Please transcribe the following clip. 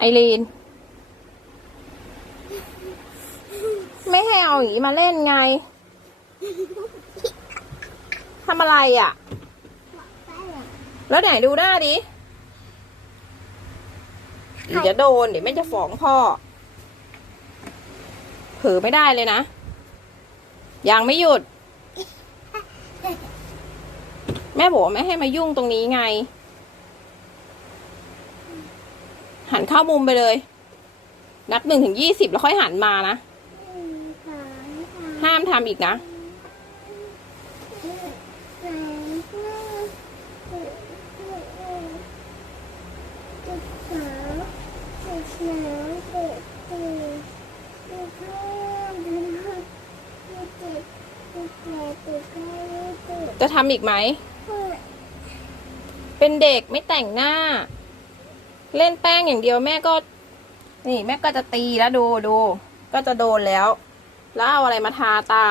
ไอรีน ไม่ให้เอาอย่างนี้มาเล่นไงทำอะไรอะ่ะ แล้วไหนดูหน้าดิเดี๋ยวจะโดน เดี๋ยวแม่จะฟ้องพ่อ เผลอไม่ได้เลยนะ ยังไม่หยุด แม่บอกไม่ให้มายุ่งตรงนี้ไง หันเข้ามุมไปเลย นับหนึ่งถึงยี่สิบแล้วค่อยหันมานะ ห้ามทำอีกนะ จะทำอีกไหม เป็นเด็กไม่แต่งหน้า เล่นแป้งอย่างเดียวแม่ก็ นี่แม่ก็จะตีแล้วดูดู ก็จะโดนแล้ว แล้วเอาอะไรมาทาตา